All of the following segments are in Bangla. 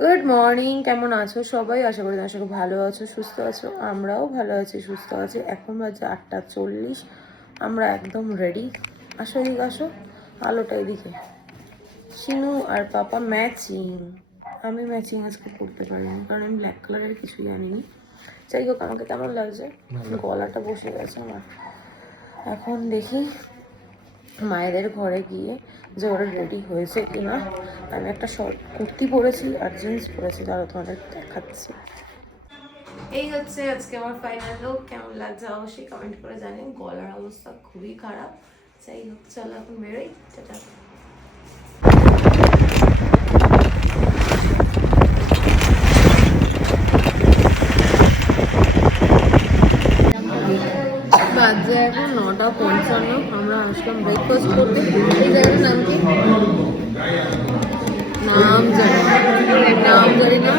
গুড মর্নিং, কেমন আছো সবাই? আশা করি তোমার ভালো আছো, সুস্থ আছো। আমরাও ভালো আছি, সুস্থ আছি। এখন বাজে 8:40। আমরা একদম রেডি। আসো এদিকে, আসো, আলোটা এদিকে। শিনু আর পাপা ম্যাচিং। আমি ম্যাচিং আজকে করতে পারিনি, কারণ আমি ব্ল্যাক কালারের কিছুই আনিনি। যাই হোক, আমাকে কেমন লাগছে? গলাটা বসে গেছে আমার। এখন দেখি মায়েদের ঘরে গিয়ে যে ওরা রেডি হয়েছে কিনা। আমি একটা শর্ট কুর্তি পরেছি আর জিন্স পরেছি, তারা তোমাদের দেখাচ্ছি। এই হচ্ছে আজকে আমার ফাইনাল লুক। কেমন লাগছে অবশ্যই কমেন্ট করে জানিও। গলার অবস্থা খুবই খারাপ। যাই হোক, চলো এখন বেরোই। টাটা। বাজে এখন 9:55। আমরা আসলাম ব্রেকফাস্ট করতে। এই জায়গাটার নাম কি? নাম জানি না। ওদিকে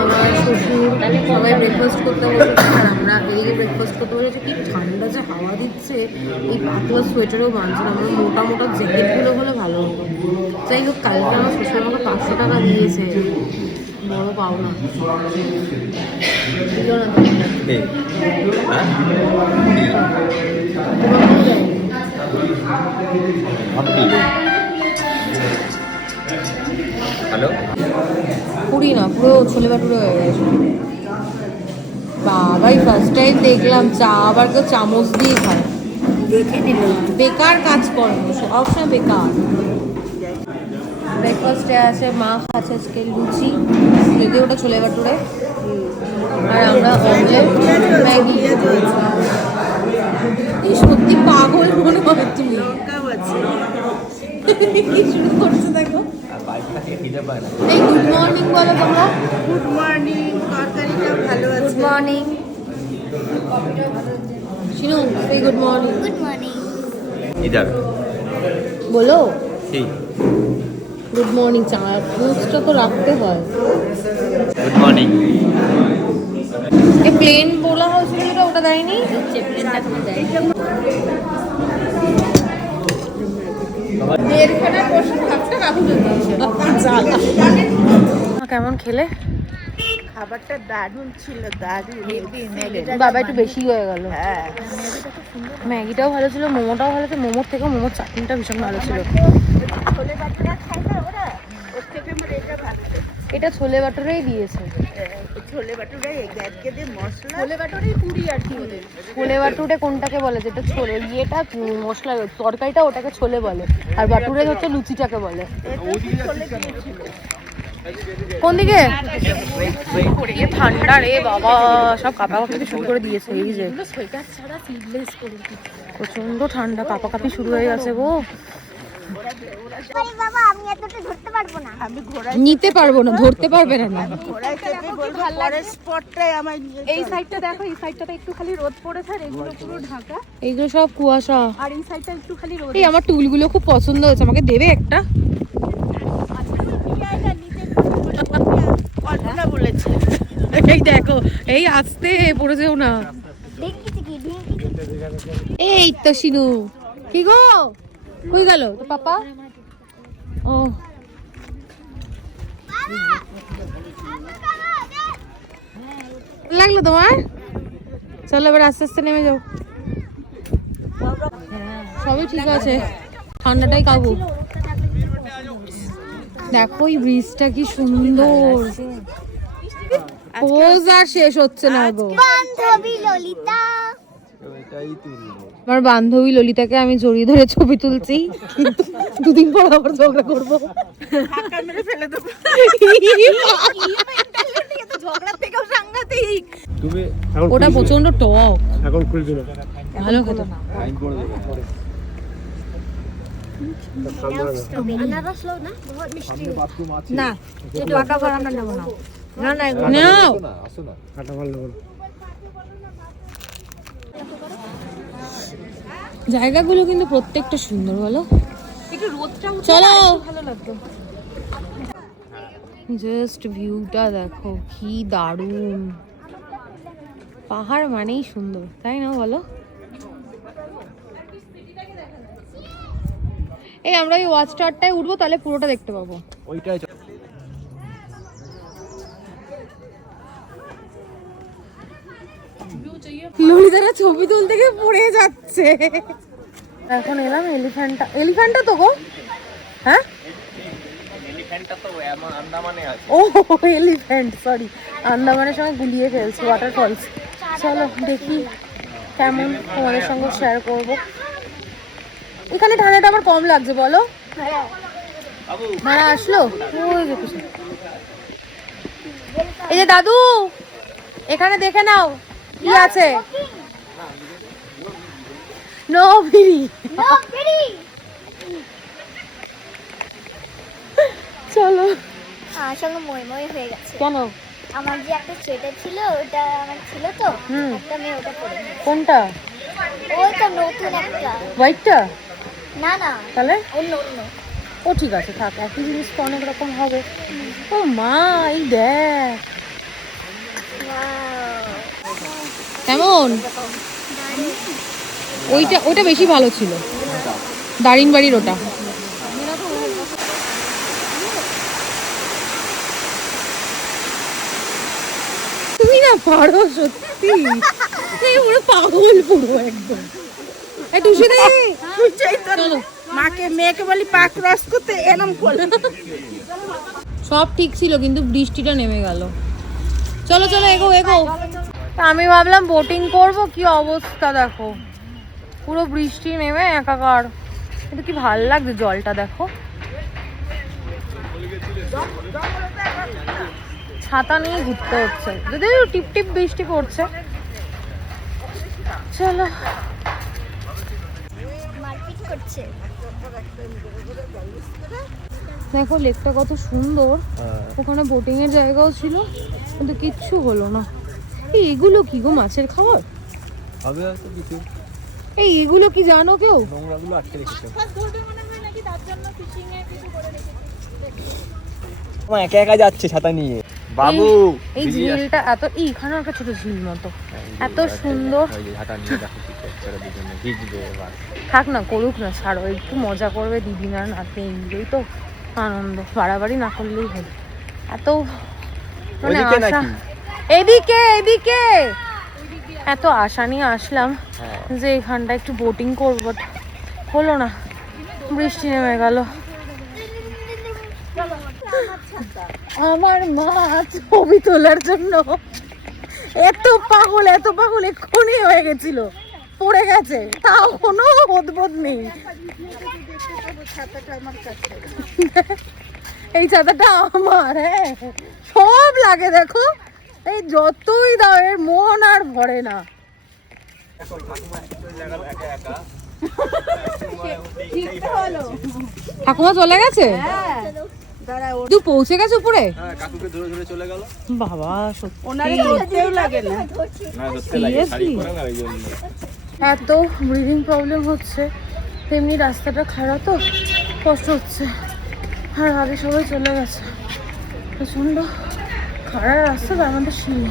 আমার শ্বশুর সবাই ব্রেকফাস্ট করতে বসেছে, আর আমরা এদিকে ব্রেকফাস্ট করতে বসেছি। কি ঠান্ডা যে হাওয়া দিচ্ছে, এই পাতলা সোয়েটারও বাঁধছে না। আমার মোটা মোটা জ্যাকেটগুলো হলে ভালো হতো। যাই হোক, কালকে আমার শ্বশুর আমাকে 500 টাকা দিয়েছে, বড় পাওনা। দিল না হ্যালো, পুরি না, পুরো ছোলে ভাটুরে হয়ে গেছে। বাবাই ফার্স্ট টাইম দেখলাম চা আবার কেউ চামচ দিয়ে খায়। দেখে নিল, বেকার কাজ করে, সবসময় বেকার। ব্রেকফাস্টে আছে মা খাচ্ছে আজকে লুচি, যদি ওটা ছোলে ভাটুরে, আর আমরা অমলেট, ম্যাগি। সত্যি পাগল মনে হয় তুমি। কি শুরু করছো দেখো। এই গুড মর্নিং বলো তোমরা। Good morning. তরকারিটা ভালো আছে। গুড মর্নিং শিনু, সেই গুড মর্নিং। Good morning. ইধার বলো ঠিক। Good morning. চা দুধটা তো রাখতে হয়। Good morning. এ প্লেন বলা হয়েছিল যেটা, ওটা দেয়নি। কেমন খেলে? খাবারটা দারুণ ছিল, দারুণ। বাবা একটু বেশি হয়ে গেল। হ্যাঁ, ম্যাগিটাও ভালো ছিল, মোমোটাও ভালো ছিল। মোমোর থেকেও মোমোর চাটনিটা ভীষণ ভালো ছিল। ছোলে বাটুরা খায় না ওরা, ওর থেকে আমার এটা ভালো লেগেছে। এটা ছোলে বাটুরেই দিয়েছে। ছোলে বাটুরা একে দিয়ে মশলা, ছোলে বাটুরেই পুরি আর কি ওদের। ছোলে বাটুরে কোনটাকে বলে? যেটা ছোলে ইয়েটা মশলা তরকারিটা, ওটাকে ছোলে বলে। আর বাটুরে হচ্ছে লুচিটাকে বলে। ছোলে দিয়েছিল। কোন দিকে? ঠান্ডা রে বাবা, সব কাঁপাকাঁপি শুরু করে দিয়েছে। এই যে প্রচন্ড ঠান্ডা, কাঁপাকাঁপি শুরু হয়ে গেছে গো। নিতে পারবো না, ধরতে পারবে না। এই সাইডটা দেখো, এই সাইডটাতে একটু খালি রোদ পড়েছে, আর এগুলো পুরো ঢাকা, এইগুলো সব কুয়াশা। আর এই সাইডটা একটু খালি রোদ। এই আমার টুলগুলো খুব পছন্দ হয়েছে, আমাকে দেবে একটা? কল্পনা বলেছে। এই দেখো, এই আস্তে পড়ে যেও না। এই তো শিনু, কি গো কই গেল তো পাপা? ও লাগলো তোমার? চলো এবার আস্তে আস্তে নেমে যাও। সবই ঠিক আছে, ঠান্ডাটাই কাবু। দেখো এই ব্রিজটা কি সুন্দর। পোজ আর শেষ হচ্ছে না গো। বান্ধবী ললিতা, আমার বান্ধবী ললিতাকে আমি জড়িয়ে ধরে ছবি তুলছি, দুদিন পর আবার ঝগড়া করবো। ধাক্কা মেরে ফেলে দেবো। ঝগড়া থেকেও সাংঘাতিক। ওটা প্রচন্ড টক, এখন খুলবি না, ভালো খেতে। না, একটু আঁকা ভরা আমরা নেবো না। নাও। কাটা ভালো করে। জায়গাগুলো কিন্তু প্রত্যেকটা সুন্দর, বলো? একটু রোদটা উঠে চলো, ভালো লাগতো। জাস্ট ভিউটা দেখো কি দারুণ। পাহাড় মানেই সুন্দর, তাই না বলো? এই আমরা ওই ওয়াচ টাওয়ারটায় উঠবো, তাহলে পুরোটা দেখতে পাবো। ওইটাই ললিতারা ছবি তুলতে গিয়ে পড়ে যাচ্ছে। এখন এলাম এলিফ্যান্টটা তো গো, হ্যাঁ ও এলিফ্যান্ট, সরি, আন্দামানের সঙ্গে গুলিয়ে ফেলছি, ওয়াটারফলস। চলো দেখি কেমন, তোমাদের সঙ্গে শেয়ার করব। এখানে ঠান্ডাটা আমার কম লাগছে বলো। ভাড়া আসলো, ওই যে পিছনে। এই যে দাদু, এখানে দেখে নাও কি আছে। নো বিড়ি, চলো। আমার সঙ্গে মই মই হয়ে গেছে। কেন? আমার যে একটা সোয়েটার ছিল ওটা আমার ছিল তো, একটা মেয়ে ওটা পরে নিয়েছে। কোনটা? ওই তো নতুন একটা। হোয়াইটটা? না না, তাহলে অন্য অন্য। ও ঠিক আছে, থাক, একই জিনিস তো অনেক রকম হবে। ও মা, এই দেখ কেমন, ওইটা বেশি ভালো ছিল, দারিংবাড়ির ওটা। তুমি না পারো সত্যি, এই পুরো পাগল পুরো একদম। টুসি দে, চলো। মাকে মেয়েকে বলি পা ক্রস করতে, এরম করলে। সব ঠিক ছিল কিন্তু বৃষ্টিটা নেমে গেল। চলো চলো, এগো এগো। আমি ভাবলাম বোটিং করব, কি অবস্থা দেখো, পুরো বৃষ্টি নেমে একাকার। কিন্তু কি ভাল লাগছে জলটা দেখো। ছাতা নিয়ে ঘুরতে হচ্ছে, যদি টিপ টিপ বৃষ্টি পড়ছে। চলো। মারপিট করছে। দেখো লেকটা কত সুন্দর, ওখানে বোটিং এর জায়গাও ছিল কিন্তু কিচ্ছু হলো না। এগুলো কি গো, মাছের খাবার? এগুলো কি জানো কেউ? একা একা যাচ্ছে ছাতা নিয়ে বাবু। এই ঝিলটা এত, এইখানে একটা ছোট ঝিল মতো, এত সুন্দর। থাক না, করুক না, ছাড়ো, একটু মজা করবে দিদি না নাতনি, এইগুলোই তো আনন্দ, বাড়াবাড়ি না করলেই হলো। এত মানে আশা, এদিকে এদিকে এত আশা নিয়ে আসলাম যে এখানটা একটু বোটিং করবো, হলো না, বৃষ্টি নেমে গেল। আমার মা ছবি তোলার জন্য এত পাগল এক্ষুনি হয়ে গেছিল, পড়ে গেছে, তাও কোনো বোধ নেই। এই ছাতাটা আমার, হ্যাঁ সব লাগে দেখো, এই যতই দাও এর মন আর ভরে না। ঠাকুমা চলে গেছে, তুই পৌঁছে গেছে উপরে? কাকুকে ধরে ধরে চলে গেল বাবা, সত্যি লাগে না। এত ব্রিদিং প্রবলেম হচ্ছে, তেমনি রাস্তাটা খারাপ তো কষ্ট হচ্ছে। আর আগে সবাই চলে গেছে, প্রচন্ড খারাপ রাস্তা, তার মধ্যে সিঁড়ি।